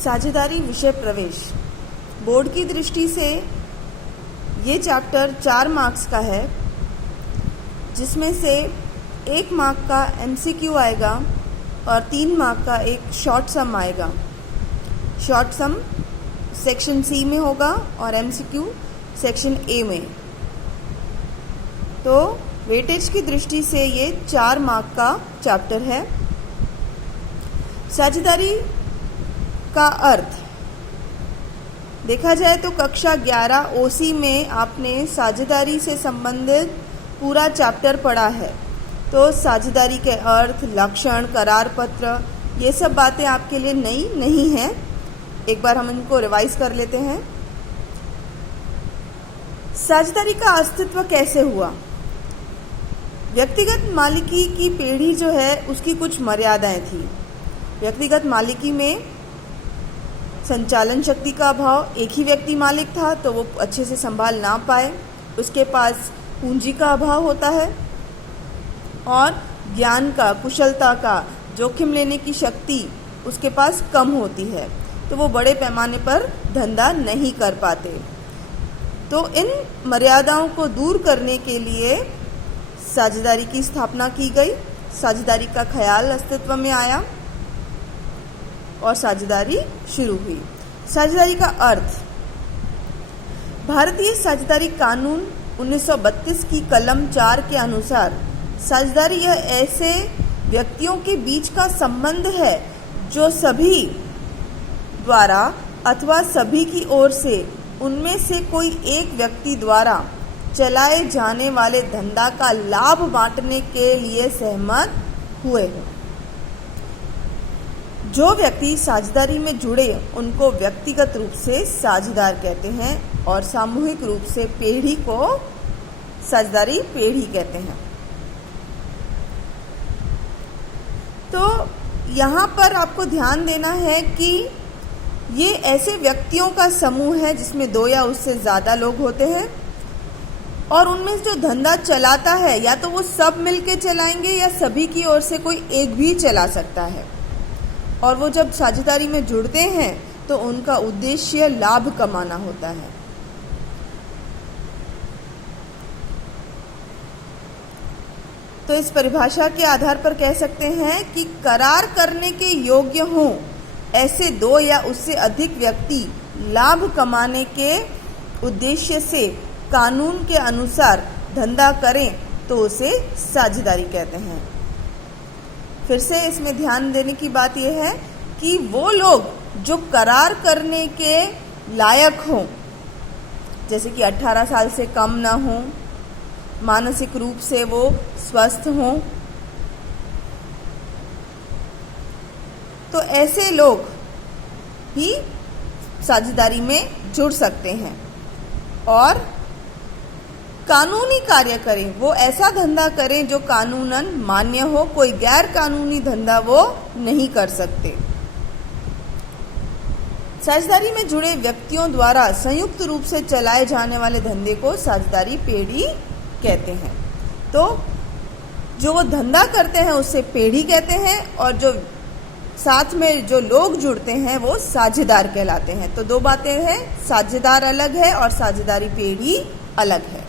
साझेदारी विषय प्रवेश। बोर्ड की दृष्टि से ये चैप्टर 4 मार्क्स का है, जिसमें से 1 मार्क का MCQ आएगा और 3 मार्क का एक शॉर्ट सम आएगा। शॉर्ट सम सेक्शन C में होगा और MCQ सेक्शन A में। तो वेटेज की दृष्टि से ये 4 मार्क का चैप्टर है। साझेदारी का अर्थ देखा जाए तो कक्षा 11 OC में आपने साझेदारी से संबंधित पूरा चैप्टर पढ़ा है। तो साझेदारी के अर्थ, लक्षण, करार पत्र, ये सब बातें आपके लिए नई नहीं हैं। एक बार हम इनको रिवाइज कर लेते हैं। साझेदारी का अस्तित्व कैसे हुआ? व्यक्तिगत मालिकी की पीढ़ी जो है उसकी कुछ मर्यादाएं थी। व्यक्तिगत मालिकी में संचालन शक्ति का अभाव, एक ही व्यक्ति मालिक था तो वो अच्छे से संभाल ना पाए, उसके पास पूंजी का अभाव होता है और ज्ञान का, कुशलता का, जोखिम लेने की शक्ति उसके पास कम होती है, तो वो बड़े पैमाने पर धंधा नहीं कर पाते। तो इन मर्यादाओं को दूर करने के लिए साझेदारी की स्थापना की गई। साझेदारी का ख्याल अस्तित्व में आया और साझेदारी शुरू हुई। साझेदारी का अर्थ, भारतीय साझेदारी कानून 1932 की कलम 4 के अनुसार साझेदारी यह ऐसे व्यक्तियों के बीच का संबंध है जो सभी द्वारा अथवा सभी की ओर से उनमें से कोई एक व्यक्ति द्वारा चलाए जाने वाले धंधा का लाभ बांटने के लिए सहमत हुए हों। जो व्यक्ति साझेदारी में जुड़े उनको व्यक्तिगत रूप से साझेदार कहते हैं और सामूहिक रूप से पेढ़ी को साझेदारी पेढ़ी कहते हैं। तो यहाँ पर आपको ध्यान देना है कि ये ऐसे व्यक्तियों का समूह है जिसमें 2 या उससे ज़्यादा लोग होते हैं और उनमें जो धंधा चलाता है या तो वो सब मिलके चलाएंगे या सभी की ओर से कोई एक भी चला सकता है। और वो जब साझेदारी में जुड़ते हैं तो उनका उद्देश्य लाभ कमाना होता है। तो इस परिभाषा के आधार पर कह सकते हैं कि करार करने के योग्य हों ऐसे 2 या उससे अधिक व्यक्ति लाभ कमाने के उद्देश्य से कानून के अनुसार धंधा करें तो उसे साझेदारी कहते हैं। फिर से इसमें ध्यान देने की बात यह है कि वो लोग जो करार करने के लायक हों, जैसे कि 18 साल से कम ना हों, मानसिक रूप से वो स्वस्थ हों, तो ऐसे लोग ही साझेदारी में जुड़ सकते हैं और कानूनी कार्य करें। वो ऐसा धंधा करें जो कानूनन मान्य हो, कोई गैर कानूनी धंधा वो नहीं कर सकते। साझेदारी में जुड़े व्यक्तियों द्वारा संयुक्त रूप से चलाए जाने वाले धंधे को साझेदारी पेढ़ी कहते हैं। तो जो धंधा करते हैं उससे पेढ़ी कहते हैं और जो साथ में जो लोग जुड़ते हैं वो साझेदार कहलाते हैं। तो 2 बातें हैं, साझेदार अलग है और साझेदारी पेढ़ी अलग है।